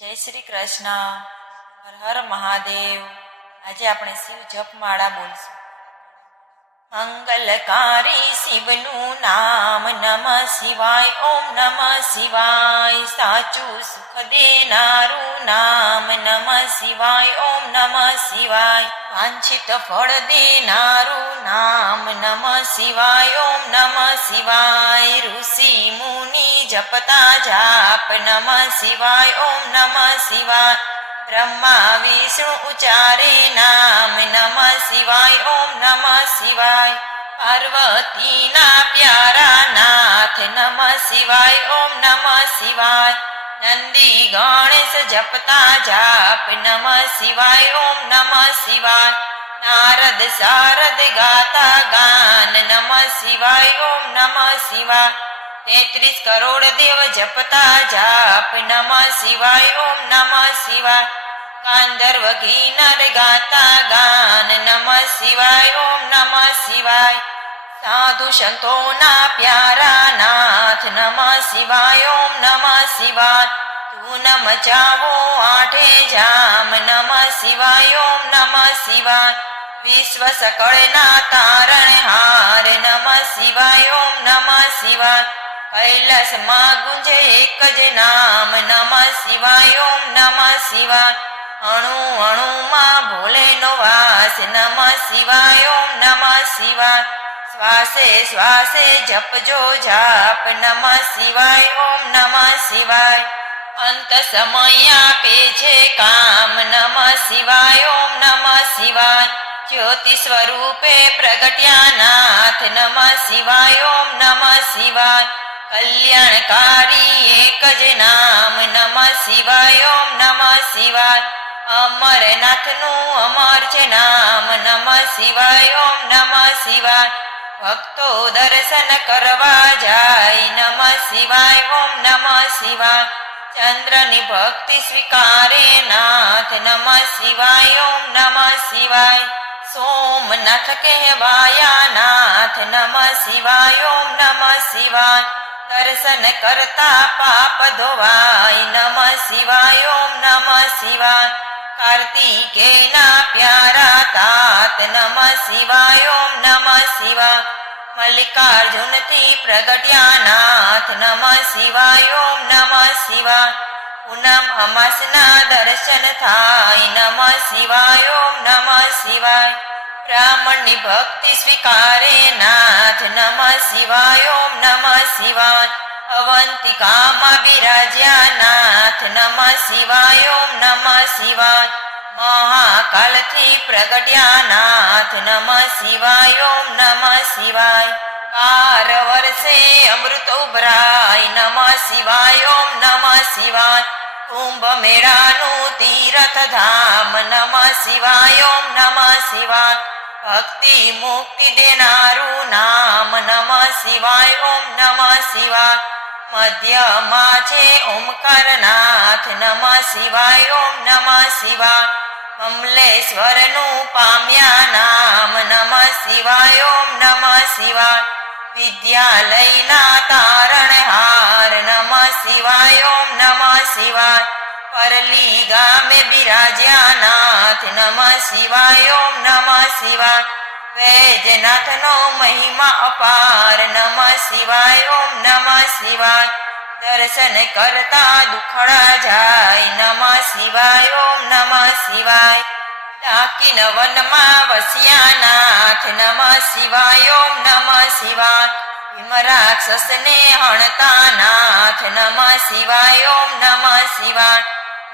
જય શ્રી કૃષ્ણ. હર હર મહાદેવ. આજે આપણે શિવ જપમાળા બોલશું. મંગલકારી શિવનું નામ નમઃ શિવાય. ઓમ નમઃ શિવાય. સાચું સુખ દેનારું નામ નમઃ શિવાય. ઓમ નમઃ શિવાય. વાંછિત ફળ દેનારું નામ નમઃ શિવાય. ઓમ નમઃ શિવાય. ઋષિ મુનિ જપતા જાપ નમઃ શિવાય. ઓમ નમઃ શિવાય. બ્રહ્મા વિષ્ણુ ઉચ્ચારે નામ નમઃ શિવાય. ઓમ નમઃ શિવાય. પાર્વતીના પ્યારા નાથ નમઃ શિવાય. ઓમ નમઃ શિવાય. નંદી ગણેશ જપતા જાપ નમઃ શિવાય. ઓમ નમઃ શિવાય. નારદ શારદ ગાતા ગાન નમઃ શિવાય. ઓમ નમઃ શિવાય. 33 કરોડ દેવ જપતા જાપ નમઃ શિવાય. ઓમ નમઃ શિવાય. ગાંધર્વ કિન્નર ગાતા ગાન નમઃ શિવાય. ઓમ નમઃ શિવાય. સાધુ સંતોના પ્યારા નાથ નમઃ શિવાય. ઓમ નમઃ શિવાય. તું મચાવો આઠે જામ નમઃ શિવાય. ઓમ નમઃ શિવાય. વિશ્વ સકળના તારણહાર નમઃ શિવાય. ઓમ નમઃ શિવાય. કૈલાસમાં ગુંજે એક જ નામ નમઃ શિવાય. ઓમ નમઃ શિવાય. અણુ અણુમાં ભોલેનો વાસ નમઃ શિવાય. ઓમ નમઃ શિવાય. શ્વાસે શ્વાસે જપજો જાપ નમઃ શિવાય. ઓમ નમઃ શિવાય. અંત સમય આપે છે કામ નમઃ શિવાય. ઓમ નમઃ શિવાય. જ્યોતિ સ્વરૂપે પ્રગટ્યા નાથ નમઃ શિવાય. ઓમ નમઃ શિવાય. કલ્યાણકારી એક જ નામ નમઃ શિવાય. ઓમ નમઃ શિવાય. અમરનાથનું અમર છે નામ નમઃ શિવાય. ઓમ નમઃ શિવાય. ભક્તો દર્શન કરવા જાય નમઃ શિવાય. ઓમ નમઃ શિવાય. ચંદ્રની ભક્તિ સ્વીકારે નાથ નમઃ શિવાય. ઓમ નમઃ શિવાય. સોમનાથ કહેવાયા નાથ નમઃ શિવાય. ઓમ નમઃ શિવાય. દર્શન કરતા પાપ ધોવાય નમઃ શિવાય. ઓમ નમઃ શિવાય. કાર્તિકેયના પ્યારા તાત નમઃ શિવાય. ઓમ નમઃ શિવાય. મલ્લિકાર્જુનથી પ્રગટ્યા નાથ નમઃ શિવાય. ઓમ નમઃ શિવાય. પૂનમ અમાસના દર્શન થાય નમઃ શિવાય. ઓમ નમઃ શિવાય. બ્રાહ્મણની ભક્તિ સ્વીકારે નાથ નમઃ શિવાય. ઓમ નમઃ શિવાય. અવંતિકામાં બિરાજ્યા નાથ નમઃ શિવાય. ઓમ નમઃ શિવાય. મહાકાલથી પ્રગટ્યા નાથ નમઃ શિવાય. ઓમ નમઃ શિવાય. 12 વર્ષે અમૃત ઉભરાય નમઃ શિવાય. ઓમ નમઃ શિવાય. કુંભ મેળાનું તીર્થ ધામ નમઃ શિવાય. ઓમ નમઃ શિવાય. ભક્તિ મુક્તિ દેનારું નામ નમઃ શિવાય. ઓમ નમઃ શિવાય. મધ્યમાં છે ઓમકાર નાથ નમઃ શિવાય. ઓમ નમઃ શિવાય. કમલેશ્વરનું પામ્યા નામ નમઃ શિવાય. ઓમ નમઃ શિવાય. વિદ્યાલયના તારણહાર નમઃ શિવાય. ઓમ નમઃ શિવાય. પરલી ગામે બિરાજ્યા નાથ નમઃ શિવાય. ઓમ નમઃ શિવાય. વૈજનાથનો મહિમા અપાર નમઃ શિવાય. ઓમ નમઃ શિવાય. દર્શન કરતા દુખડા જાય નમઃ શિવાય. ઓમ નમઃ શિવાય. ડાકીન વનમાં વસ્યા નાથ નમઃ શિવાય. ઓમ નમઃ શિવાય. ભીમરાક્ષસને હણતા નાથ નમઃ શિવાય. ઓમ નમઃ શિવાય.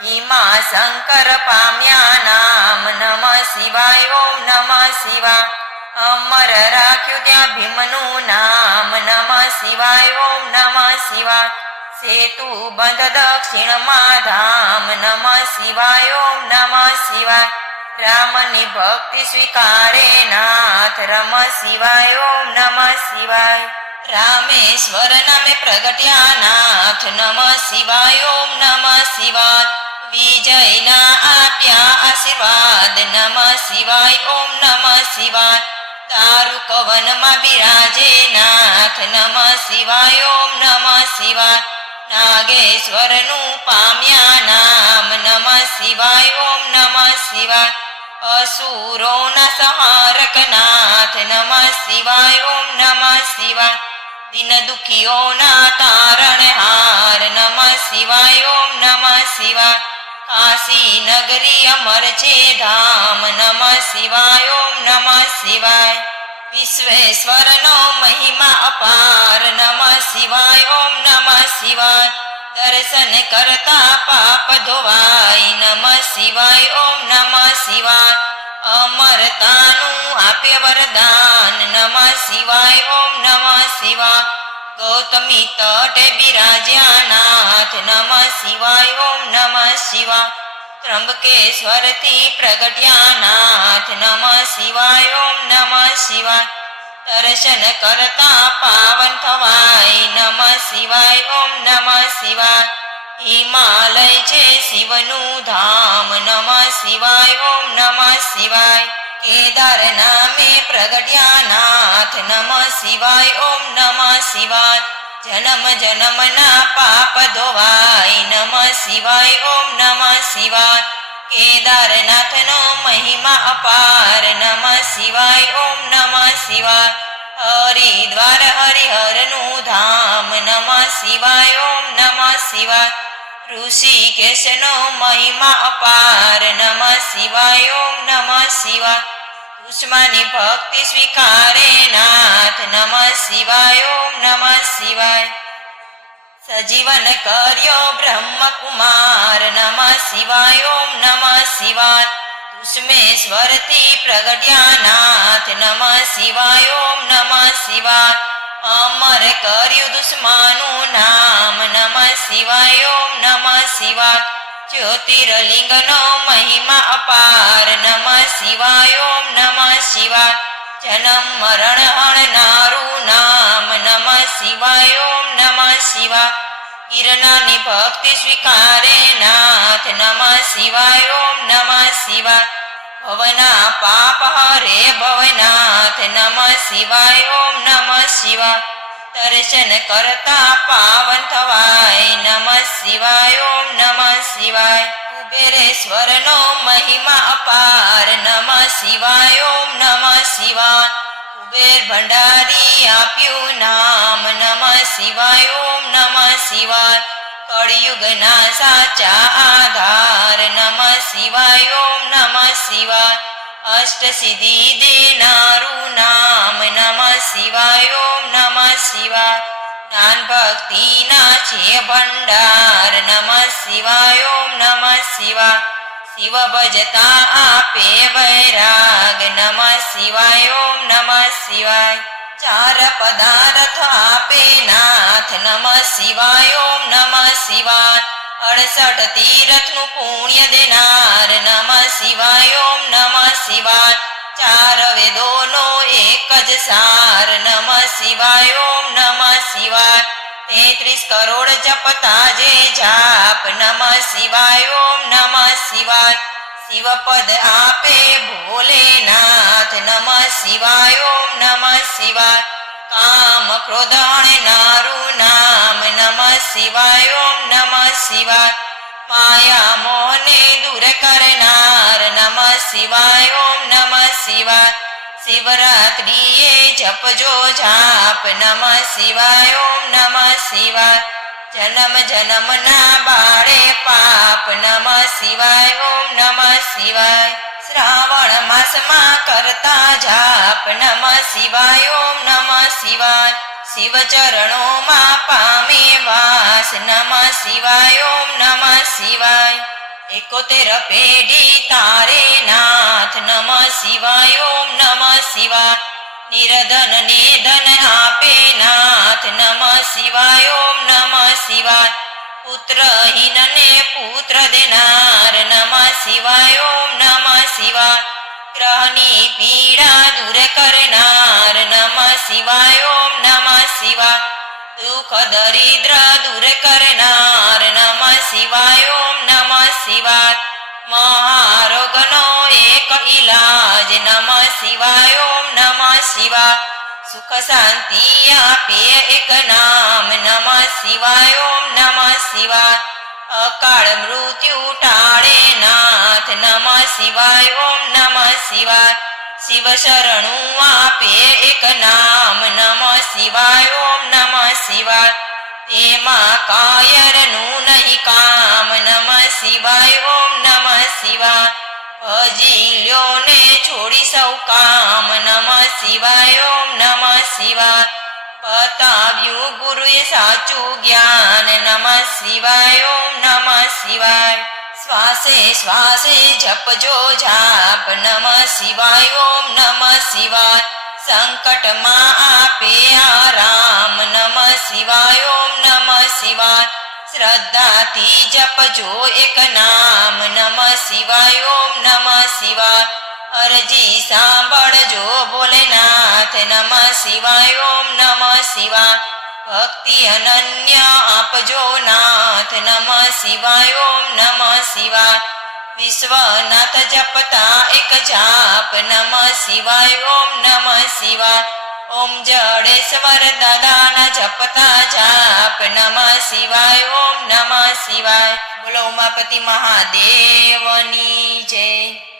ભીમા શંકર પામ્યા નામ નમઃ શિવાય. ઓમ નમઃ શિવાય. અમર રાખ્યું ત્યાં ભીમનું નામ નમઃ શિવાય. ઓમ નમઃ શિવાય. સેતુ બંધ દક્ષિણમાં ધામ નમઃ શિવાય. ઓમ નમઃ શિવાય. રામની ભક્તિ સ્વીકારે નાથ રમઃ શિવાય. ઓમ નમઃ શિવાય. રામેશ્વર નામે પ્રગટ્યા નાથ નમઃ શિવાય. ઓમ નમઃ શિવાય. વિજયના આપ્યા આશીર્વાદ નમઃ શિવાય. ઓમ નમઃ શિવાય. તારુક વનમાં બિરાજે નાથ નમઃ શિવાય. ઓમ નમઃ શિવાય. નાગેશ્વરનું પામ્યા નાથ શિવાય ઓમ નમઃ શિવાય અસુરોના સંહારક નાથ નમઃ શિવાય ઓમ નમઃ શિવાય દિન દુખીઓના તારણહાર નમઃ શિવાય ઓમ નમઃ શિવાય કાશી નગરી અમર છે ધામ નમઃ શિવાય ઓમ નમઃ શિવાય વિશ્વેશ્વરનો મહિમા અપાર નમઃ શિવાય ઓમ નમઃ શિવાય દર્શન કરતા પાપ ધોવાય નમઃ શિવાય ઓમ નમઃ શિવાય અમરતાનું આપે વરદાન નમઃ શિવાય ઓમ નમઃ શિવાય ગૌતમી તટે બિરાજ્યા નાથ નમઃ શિવાય ઓમ નમઃ શિવાય ત્રંબકેશ્વરથી પ્રગટ્યા નાથ નમઃ શિવાય ઓમ નમઃ શિવાય દર્શન કરતા પાવન થવાય નમઃ શિવાય ઓમ નમઃ શિવાય હિમાલય છે શિવનું ધામ નમઃ શિવાય ઓમ નમઃ શિવાય કેદાર નામે પ્રગટ્યા નાથ નમઃ શિવાય ઓમ નમઃ શિવાય જન્મ જન્મના પાપ ધોવાય નમઃ શિવાય ઓમ નમઃ શિવાય કેદારનાથનો મહિમા અપાર નમઃ શિવાય ઓમ નમઃ શિવાય હરિદ્વાર હરિહરનું ધામ નમઃ શિવાય ઓમ નમઃ શિવાય ઋષિકેશનો મહિમા અપાર નમઃ શિવાય ઓમ નમઃ શિવાય ઉષ્માની ભક્તિ સ્વીકારે નાથ નમઃ શિવાય ઓમ નમઃ શિવાય સજીવન કર્યો બ્રહ્મકુમાર નમઃ શિવાય ઓમ નમઃ શિવાય ઉષ્મેશ્વરથી પ્રગટ્યા નાથ નમઃ શિવાય ઓમ નમઃ શિવાય અમર કર્યું દુશ્મનું નામ નમઃ શિવાય ઓમ નમઃ શિવાય જ્યોતિર્લિંગનો મહિમા અપાર નમઃ શિવાય ઓમ નમઃ શિવાય જન્મ મરણ હણનારું નામ નમઃ શિવાય ઓમ નમઃ શિવાય ગિરનારની ભક્તિ સ્વીકારે નાથ નમઃ શિવાય ઓમ નમઃ શિવાય ભવના પાપ હરે ભવનાથ નમઃ શિવાય ઓમ નમઃ શિવાય દર્શન કરતા પાવન થવાય નમઃ શિવાય ઓમ નમઃ શિવાય કુબેરેશ્વરનો મહિમા અપાર નમઃ શિવાય ઓમ નમઃ શિવાય કુબેર ભંડારી આપ્યું નામ નમઃ શિવાય ઓમ નમઃ શિવાય કળિયુગના સાચા આધાર નમઃ શિવાય ઓમ નમઃ શિવાય અષ્ટસિદ્ધિ દેનારું નામ નમઃ શિવાય ઓમ નમઃ શિવાય જ્ઞાન ભક્તિના છે ભંડાર નમઃ શિવાય ઓમ નમઃ શિવાય શિવ ભજતા આપે વૈરાગ નમઃ શિવાય ઓમ નમઃ શિવાય ચાર પદાર્થ આપે નાથ નમઃ શિવાય ઓમ નમઃ શિવાય 68 તીર્થનું પુણ્ય દેનાર નમઃ શિવાય ઓમ નમઃ શિવાય ચાર વેદોનો એક જ સાર નમઃ શિવાય ઓમ નમઃ શિવાય 33 કરોડ જપતા જે જાપ નમઃ શિવાય ઓમ નમઃ શિવાય શિવપદ આપે ભોલેનાથ નમઃ શિવાય ઓમ નમઃ શિવાય કામ ક્રોધ હણનારું નામ નમઃ શિવાય ઓમ નમઃ શિવાય માયા મોહને દૂર કરનાર નમઃ શિવાય ઓમ નમઃ શિવાય શિવરાત્રિએ જપજો જાપ નમઃ શિવાય ઓમ નમઃ શિવાય જન્મ જન્મના બાળે પાપ નમઃ શિવાય ઓમ નમઃ શિવાય શ્રાવણ માસમાં કરતા જાપ નમઃ શિવાય ઓમ નમઃ શિવાય શિવ ચરણોમાં પામે વાસ નમઃ શિવાય ઓમ નમઃ શિવાય 71 પેઢી તારે નાથ નમઃ શિવાય ઓમ નમઃ શિવાય નિરધન નિધન આપે નાથ નમઃ શિવાય ઓમ નમઃ શિવાય પુત્રહીનને પુત્ર દેનાર નમઃ શિવાય ઓમ નમઃ શિવાય ગ્રહની પીડા દૂર કરનાર નમઃ શિવાય ઓમ નમઃ શિવાય દુઃખ દરિદ્ર દૂર કરનાર નમઃ શિવાય ઓમ નમઃ શિવાય મહારોગનો એક ઇલાજ નમઃ શિવાય ઓમ નમઃ શિવાય સુખ શાંતિ આપે એક નામ નમઃ શિવાય ઓમ નમઃ શિવાય અકાળ મૃત્યુ ટાળે શિવાય ઓમ નમઃ શિવાય શિવ શરણું આપે એક નામ નમઃ શિવાય ઓમ નમઃ શિવાય તેમાં કાયરનું નહીં કામ નમઃ શિવાય ઓમ નમઃ શિવાય ભજી લ્યો ને છોડી સૌ કામ નમઃ શિવાય ઓમ નમઃ શિવાય બતાવ્યું ગુરુએ સાચું જ્ઞાન નમઃ શિવાય ઓમ નમઃ શિવાય શ્વાસે શ્વાસે જપજો જાપ નમઃ શિવાય ઓમ નમઃ શિવાય સંકટમાં આપે આરામ નમઃ શિવાય ઓમ નમઃ શિવાય શ્રદ્ધાથી જપજો એક નામ નમઃ શિવાય ઓમ નમઃ શિવાય અરજી સાંભળજો ભોલેનાથ નમઃ શિવાય ઓમ નમઃ શિવાય ભક્તિ અનન્ય આપજો નાથ નમઃ શિવાય ઓમ નમઃ શિવાય વિશ્વનાથ જપતા એક જાપ નમઃ શિવાય ઓમ નમઃ શિવાય ઓમ જડેશ્વર દાદાના જપતા જાપ નમઃ શિવાય ઓમ નમઃ શિવાય બોલો ઉમાપતિ મહાદેવની જય।